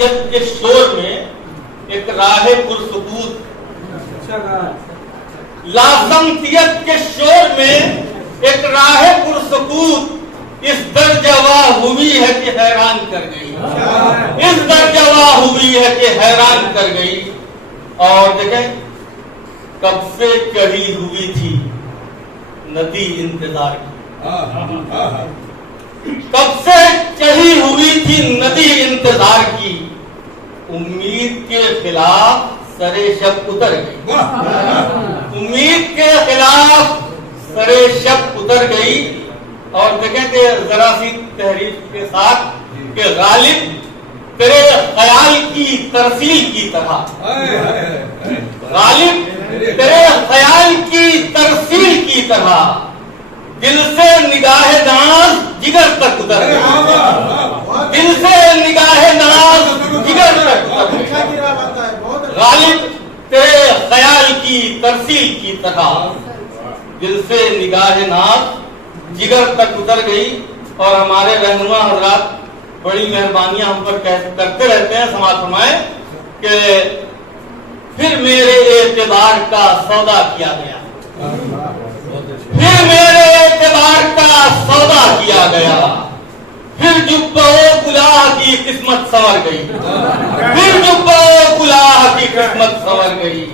لازمتیت کے شور میں ایک راہ پرسکوت، لازمتیت کے شور میں ایک راہ پرسکوت اس درجہ واہ ہوئی ہے کہ حیران کر گئی، اس درجہ واہ ہوئی ہے کہ حیران کر گئی۔ اور دیکھیں کب سے چڑھی ہوئی تھی ندی انتظار کی، کب سے چڑھی ہوئی تھی ندی انتظار کی، امید کے خلاف سرے شب اتر گئی، امید کے خلاف سرے شب اتر گئی۔ اور دیکھیں کہ ذرا سی تحریف کے ساتھ کہ غالب تیرے خیال کی ترسیل کی طرح، غالب تیرے خیال کی ترسیل کی طرح دل سے نگاہ ناز جگر تک اتر گئی، دل سے نگاہ ناز جگر تک اتر گئی، غالب تیرے خیال کی ترسیل کی طرح دل سے نگاہ ناز جگر تک اتر گئی۔ اور ہمارے رہنما حضرات بڑی مہربانیاں ہم پر کرتے رہتے ہیں، سماعت فرمائیں کہ پھر میرے اعتبار کا سودا کیا گیا، پھر میرے اعتبار کا سودا کیا گیا، پھر جبہ و کلاه کی قسمت سنور گئی، پھر جبہ و کلاه کی قسمت سنور گئی،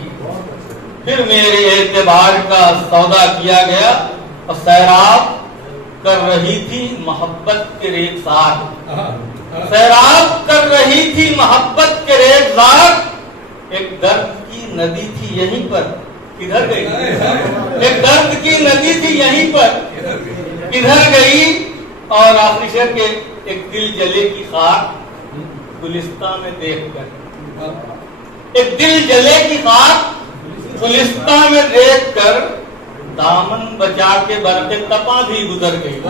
پھر میرے اعتبار کا سودا کیا گیا۔ اور سیراب کر رہی تھی محبت کے ریگزار، سیراب کر رہی تھی محبت کے ریگزار، ایک درد کی ندی تھی یہیں پر، کدھر گئی؟ ایک درد کی ندی تھی یہیں پر، کدھر گئی؟ اور آخری شعر کے ایک دل جلے کی خاک گلستان میں دیکھ کر، ایک دل جلے کی خاک گلستان میں دیکھ کر دامن بچا کے برق تپا بھی گزر گئی،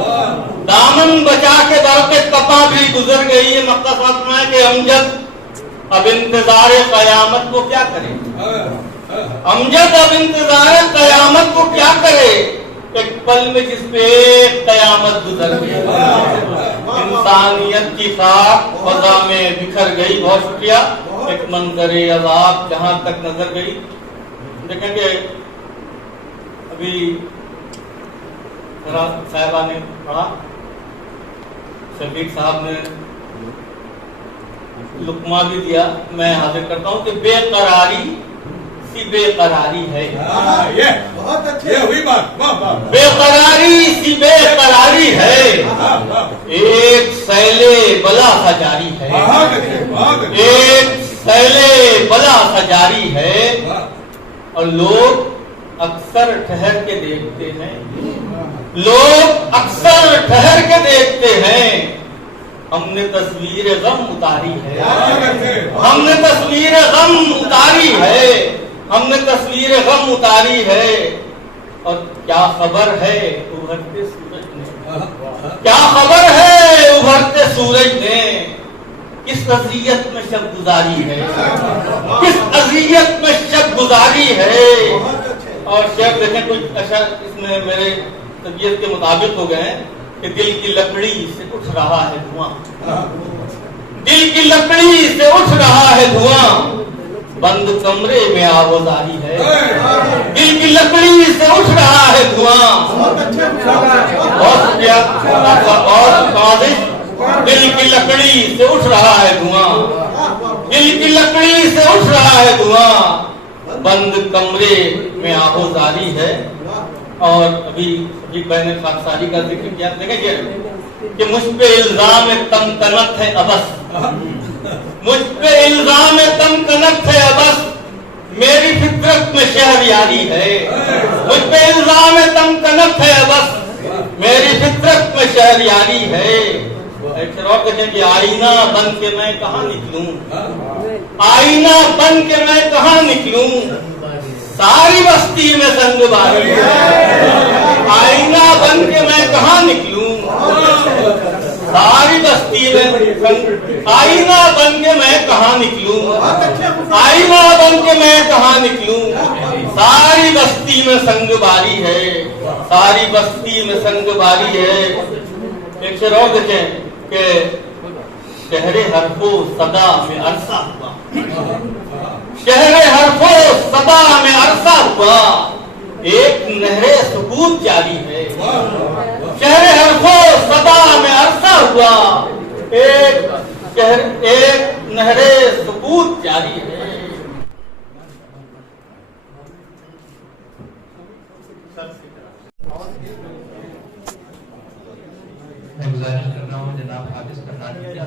دامن بچا کے برق تپا بھی گزر گئی۔ یہ مقصد ہے کہ امجد اب انتظار قیامت کو کیا کرے، امجد اب انتظار قیامت کو کیا کرے، ایک پل میں جس پہ ایک قیامت گزر گئی، انسانیت کی خاک فضا میں بکھر گئی۔ بہت شکریہ۔ ایک منظر عذاب جہاں تک نظر گئی۔ دیکھیں کہ ابھی صاحبہ نے پڑھا، شفیق صاحب نے لقمہ بھی دیا، میں حاضر کرتا ہوں کہ بے قراری سی بے قراری ہے، بہت اچھے ہوئی بات، بے قراری سی بے قراری ہے، ایک سیلے بلا سا جاری ہے، ایک سیلے بلا سا جاری ہے۔ اور لوگ اکثر ٹھہر کے دیکھتے ہیں، لوگ اکثر ٹھہر کے دیکھتے ہیں، ہم نے تصویر غم اتاری ہے، ہم نے تصویر غم اتاری ہے، ہم نے تصویر غم اتاری ہے۔ اور کیا خبر ہے ابھرتے سورج نے، کیا خبر ہے ابھرتے سورج نے، کس اذیت میں شب گزاری ہے، کس اذیت میں شب گزاری ہے۔ اور شعر دیکھیں کچھ اشعار اس میں میرے طبیعت کے مطابق ہو گئے ہیں کہ دل کی لکڑی سے اٹھ رہا ہے دھواں، دل کی لکڑی سے اٹھ رہا ہے دھواں، بند کمرے میں آوازاری ہے، دل کی لکڑی سے اٹھ رہا ہے دھواں۔ بہت شکریہ اور نوازش۔ دل کی لکڑی سے اٹھ رہا ہے دھواں، دل کی لکڑی سے اٹھ رہا ہے دھواں، بند کمرے میں آہوزاری ہے۔ اور ابھی میں نے خاکساری کا ذکر کیا، دیکھیں کہ مجھ پہ الزام تمکنت ہے ابس، مجھ پہ الزام تمکنت ہے ابس، میری فطرت میں شہریاری ہے، مجھ پہ الزام تمکنت ہے ابس، میری فطرت میں شہریاری ہے۔ ایک اور کہتے کہ آئینہ بن کے میں کہاں نکلوں، آئینہ بن کے میں کہاں نکلوں، ساری بستی میں سنگ باری ہے، آئینہ بن کے میں کہاں نکلوں، ساری بستی میں آئینہ بن کے میں کہاں نکلوں، آئینہ بن کے میں کہاں نکلوں، ساری بستی میں سنگ باری ہے، ساری بستی میں سنگ باری ہے۔ ایک شعر اور دیکھیں کہ شہر حرف و صدا میں عرصہ ہوا شہر حرف و صدا میں عرصہ ہوا ایک نہر سکوت جاری ہے شہر حرف و صدا میں عرصہ ہوا ایک نہر سکوت جاری ہے میں گزارش کر رہا ہوں جناب حافظ کرناٹک کا